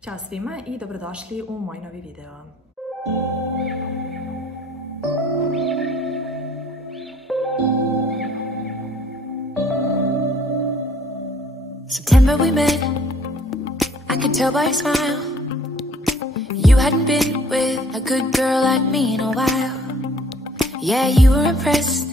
Ćao svima i dobrodošli u moj novi video. September we met, I could tell by your smile. You hadn't been with a good girl like me in a while. Yeah, you were impressed.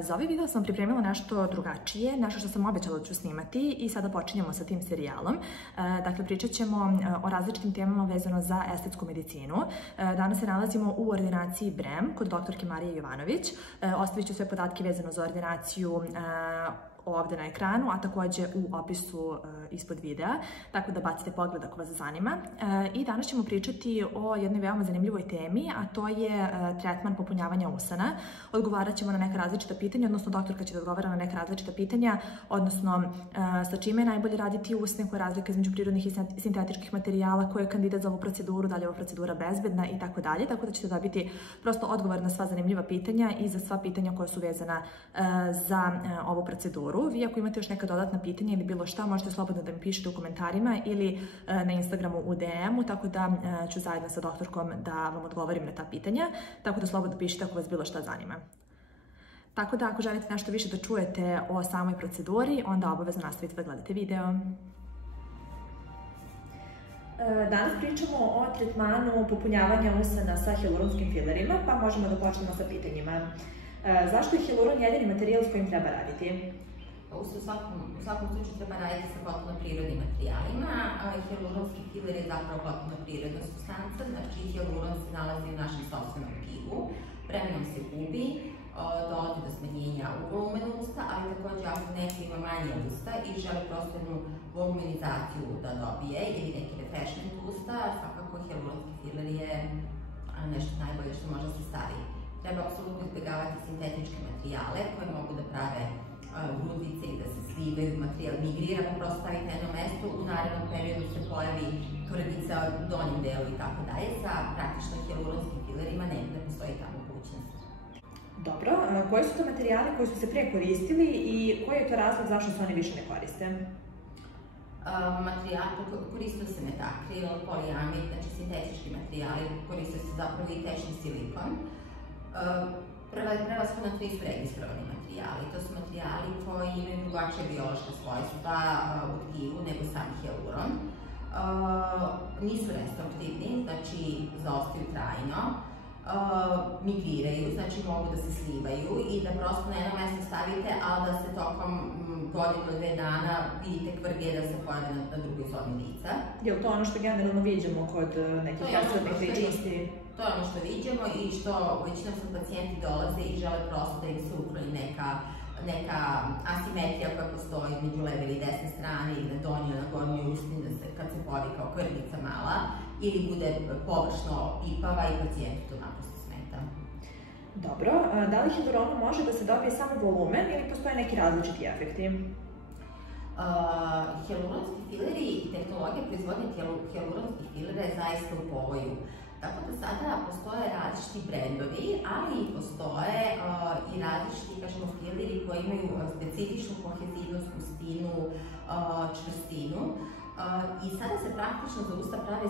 Za ovaj video sam pripremila nešto drugačije, nešto što sam obećala da ću snimati i sada počinjemo sa tim serijalom. Dakle, pričat ćemo o različitim temama vezano za estetsku medicinu. Danas se nalazimo u ordinaciji BREM kod doktorke Marije Jovanović. Ostavit ću sve podatke vezano za ordinaciju ovde na ekranu, a takođe u opisu ispod videa, tako da bacite pogled ako vas zanima. I danas ćemo pričati o jednoj veoma zanimljivoj temi, a to je tretman popunjavanja usana. Odgovarat ćemo na neka različita pitanja, odnosno doktorka će da odgovara na neka različita pitanja, odnosno sa čime je najbolje raditi usne, koja je razlika između prirodnih i sintetičkih materijala, ko je kandidat za ovu proceduru, da li je ova procedura bezbedna i tako dalje, tako da ćete dobiti prosto odgovor na sva zanimljiva pitanja i za sva pitanja koja su vezana za ovu proceduru. Vi ako imate još neka dodatna pitanja ili bilo šta, možete slobodno da mi pišete u komentarima ili na Instagramu u DM-u, tako da ću zajedno sa doktorkom da vam odgovorim na ta pitanja, tako da slobodno pišite ako vas bilo šta zanima. Tako da ako želite nešto više da čujete o samoj proceduri, onda obavezno nastavite da gledate video. Danas pričamo o tretmanu popunjavanja usana sa hialuronskim filerima, pa možemo da počnemo sa pitanjima. Zašto je hialuron jedini materijal s kojim treba raditi? U svakom slučaju treba raditi sa potpuno prirodnim materijalima. Hialuronski filer je zapravo potpuno prirodna supstanca, znači hialuron se nalazi u našem sopstvenom tkivu, vremenom se gubi, dolazi do smanjenja u volumenu usta, ali takođe ako neko ima manje usta i želi prosto jednu volumenizaciju da dobije ili neki refreshment usta, svakako hialuronski filer je nešto najbolje što može se stavi. Treba apsolutno izbjegavati sintetičke materijale koje mogu da prave grudice i da se slivaju, materijal migrira, pa prosto stavite na jedno mesto, u narednom periodu se pojavi krvica u donjem delu i tako dalje. Sa praktično hialuronskim filerima ne postoji ta mogućnost. Dobro, koji su to materijali koji su se pre koristili i koji je to razlog zašto se oni više ne koriste? Koristio se metakril, poliamid, znači sintetički materijali, koristio se zapravo i tečni silikon. Prevashodno to nisu registrovani materijali, to su materijali koji imaju drugačije biološke svojstva u tkivu nego sam hialuron. Nisu restoraktivni, znači zaostaju trajno, migriraju, znači mogu da se slivaju i da prosto na jedno mesto stavite, ali da se tokom godinu do 2 dana vidite kvrge da se pojave na drugoj zoni lica. Je li to ono što generalno viđamo kod nekih estradnih ličnosti? To je ono što viđamo i što većinom sad pacijenti dolaze i žele prosto da im se ukloni neka asimetrija koja postoji među leve ili desne strane ili na donjoj, na gornjoj usni, da se kad se pojavi kao krvnica mala ili bude površno pipava i pacijentu to naprosto smeta. Dobro, da li hialuronom može da se dobije samo volumen ili postoje neki različiti efekti? Hialuronski fileri i tehnologija proizvodnje hialuronskih filera je zaista u povoju. Tako da sada postoje različiti brendovi, ali i postoje i različiti, kažemo, fileri koji imaju specifičnu kohezivnost, gustinu, čvrstinu. I sada se praktično za usta prave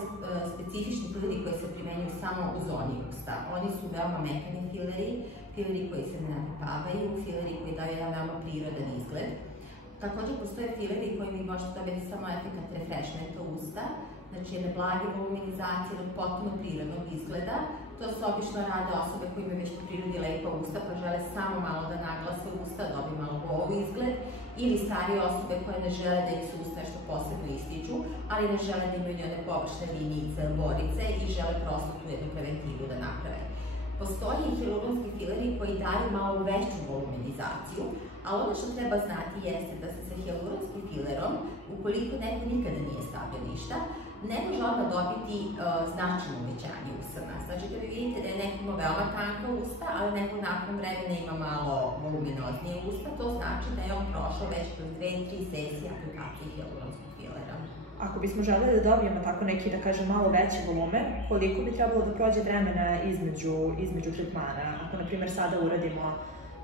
specifični fileri koji se primenjuju samo u zoni usta. Oni su veoma mekani fileri koji se ne napipavaju, fileri koji daju jedan veoma prirodan izgled. Takođe postoje fileri koji mi možete dobiti samo efekat refreshmenta usta, znači jedne blage volumenizacije, jednog potpuno prirodnog izgleda. To se obično rade osobe koji imaju već po prirodi lepa usta, pa žele samo malo da naglase usta, dobiju malo bol izgled, ili starije osobe koje ne žele da im se usta nešto posebno ističu, ali ne žele da imaju one površne linijice, borice i žele prosto tu jednu preventivu da naprave. Postoje i hialuronski fileri koji daju malo veću volumenizaciju, ali ono što treba znati jeste da se sa hialuronskim filerom, ukoliko neko nikada nije stavio ništa, ne može odmah dobiti značajno uvećanje usana. Znači da vi vidite da je neko ima veoma tanka usta, ali neko nakon vremena ima malo volumenoznije usta, to znači da je on prošao već kroz 2-3 sesije aplikacije hialuronskog filera. Ako bismo želeli da dobijemo tako neki, da kažem, malo veći volumen, koliko bi trebalo da prođe vremena između tretmana? Ako, na primjer, sada uradimo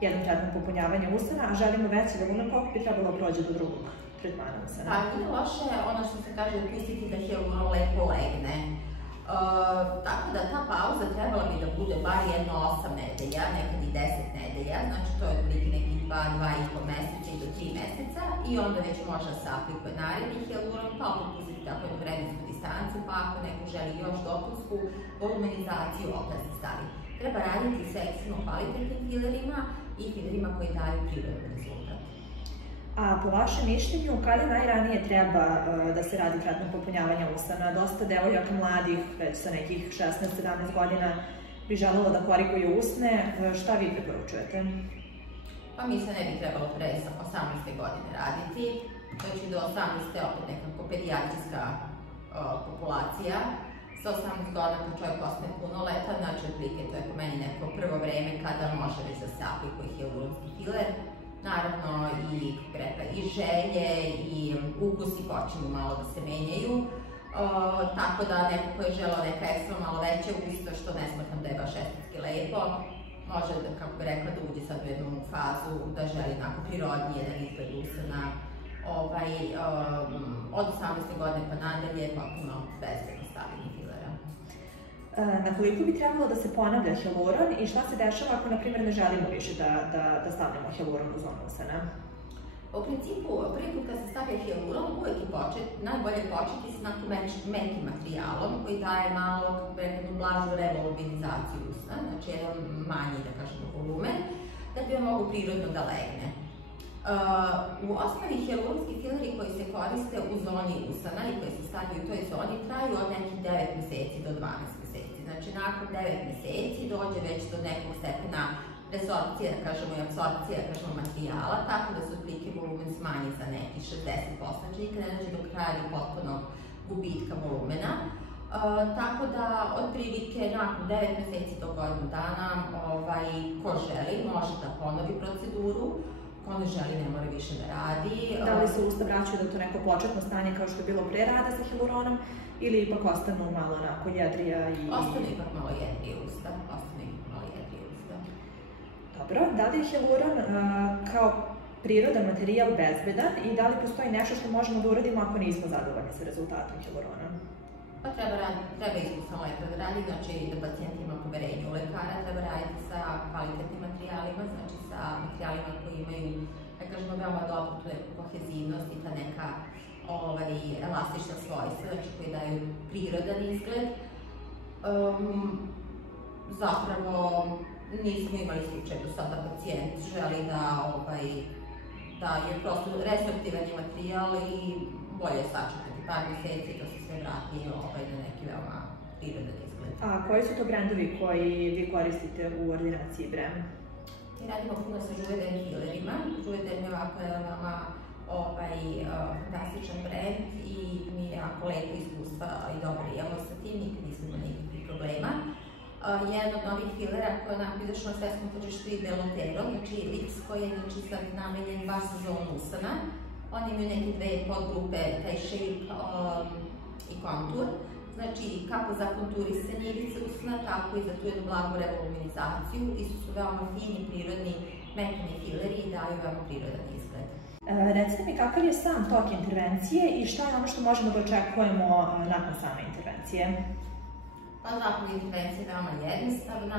jedan tretman popunjavanja usana, a želimo veći volumen, koliko bi trebalo prođe do drugog? tretmana usana? Pa nije loše ono što se kaže pustiti da hijaluron lepo legne. Tako da ta pauza trebala bi da bude bar jedno 8 nedelja, nekad i 10 nedelja, znači to je otprilike nekih 2,5 meseca i do 3 meseca i onda već može da se aplikuje naredni hijaluron, pa opet pustiti tako jednu vremensku distancu, pa ako neko želi još dopunsku volumenizaciju, opet se stavi. Treba raditi sa ekstremno kvalitetnim filerima i filerima koji daju prirodan rezultat. A po vašem mišljenju, kada najranije treba da se radi tretman popunjavanja usana? Dosta devojaka mladih, već sa nekih 16-17 godina, bi želelo da koriguju usne. Šta vi preporučujete? Pa mi se ne bi trebalo pre 18. godine raditi. Znači do 18. opet nekako pedijatrijska populacija. Sa 18 godina kad čovjek postane punoletan, znači otprilike to je po meni neko prvo vreme kada može već da se aplikuje hijaluronski filer. Naravno i želje i ukusi počinju malo da se menjaju, tako da neko ko je želeo neka ekstra malo veće usta, što ne smatram da je baš estetski lepo, može da, kako bi rekla, da uđe sad u jednu fazu da želi onako prirodni jedan izgled usana. Od 18. godine pa nadalje je potpuno bezbedno stavljanje filera. Na koliko bi trebalo da se ponavlja hijaluron i šta se dešava ako, na primjer, ne želimo više da stavljamo hijaluron u zonu usana? U principu, prvi put kad se stavlja hijaluron, uvek je najbolje početi s mekim materijalom koji daje malo, kako bi rekla, blažu revoluminizaciju usna, znači jedan manji, da kažemo, volumen, da bi on mogu prirodno da legne. U osnovi hijaluronski fileri koji se koriste u zoni usana i koji se stavljaju u toj zoni traju od nekih 9 meseci do 12 meseci. Znači, nakon 9 meseci dođe već do nekog stepena resorpcije, da kažemo, i apsorpcije, da kažemo, materijala, tako da se otprilike volumen smanji za nekih 60%, znači nikad ne dođe do kraja do potpunog gubitka volumena. Tako da, otprilike, nakon 9 meseci do godinu dana, ko želi može da ponovi proceduru, ko ne želi ne mora više da radi. Da li se usta vraćaju do to neko početno stanje kao što je bilo pre rada sa hijaluronom ili ipak ostanu malo onako jedrija i... Ostanu ipak malo jedrije usta, Dobro, da li je hijaluron kao prirodan materijal bezbedan i da li postoji nešto što možemo da uradimo ako nismo zadovoljni sa rezultatom hijalurona? Pa treba iskusan lekar da radi, znači da pacijent ima poverenje u lekara, treba raditi sa kvalitetnim materijalima, znači sa materijalima koji imaju, da kažemo, veoma dobru tu neku kohezivnost i ta neka elastična svojstva, znači koji daju prirodan izgled. Zapravo, nismo imali slučaj do sada pacijent želi da je prosto resorptivan materijal i bolje sačekati par meseci da se sve vrati na neki veoma prirodan izgled. A koji su to brendovi koji vi koristite u ordinaciji Brem? Mi radimo puno sa Juvederm filerima. Juvederm je ovako veoma fantastičan brend i mi jako lepo iskustva i dobro imamo sa tim, nikad nismo imali nikakvih problema. Jedan od novih filera koji je onako izašao na svetskom tržištu je Belotero, znači Lips koji je sad namenjen baš za zonu usana. Oni imaju neke dve podgrupe, taj shape i kontur. Znači, kako za konturisanje ivice usna, tako i za tu jednu blagu revoluminizaciju. Isto su veoma fini, prirodni, mekani fileri i daju veoma prirodan izgled. Recite mi, kakav je sam tok intervencije i šta je ono što možemo da očekujemo nakon same intervencije? Pa nakon intervencije je veoma jednostavna,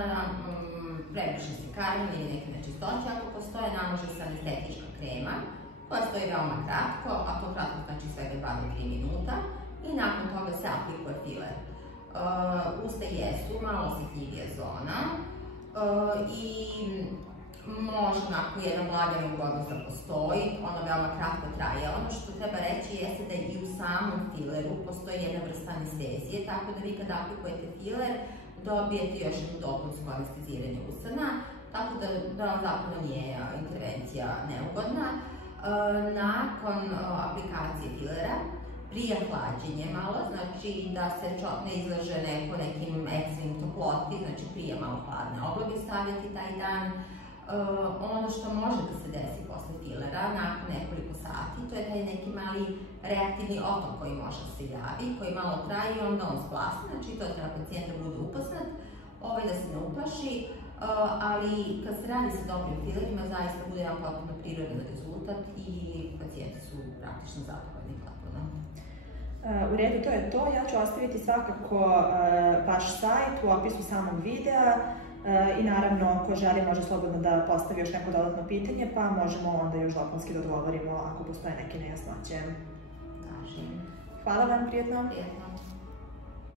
prebriše se karmen ili neke nečistoće, ako postoje namaže se anestetička krema, koja stoji veoma kratko, a to kratko znači svega 2 do 3 minuta, i nakon toga se aplikuje filer. Usta jesu malo osjetljivija zona i može onako jedan blagan ugodnost da postoji, ono veoma kratko traje. Ono što treba reći jeste da i u samom fileru postoji jedna vrsta anestezije, tako da vi kada aplikujete filer dobijete još jednu dopunsku anesteziranje usana, tako da vam zapravo nije intervencija neugodna. Nakon aplikacije filera, prije hlađenje malo, znači da se čovjek ne izlaže nekim ekstremnim toploti, znači prije malo hladne obloge staviti taj dan. Ono što može da se desi posle filera, nakon nekoliko sati, to je taj neki mali reaktivni otok koji može da se javi, koji malo traje i onda on splasne, znači to treba pacijent da bude upoznat, da se ne uplaši. ali kad se radi sa dobrim filerima, zaista bude jedan potpuno prirodan rezultat i pacijenti su praktično zadovoljni tako da. U redu, to je to. Ja ću ostaviti svakako vaš sajt u opisu samog videa i naravno, ko želi može slobodno da postavi još neko dodatno pitanje, pa možemo onda još dopunski da odgovorimo ako postoje neke nejasnoće. Hvala vam, prijetno.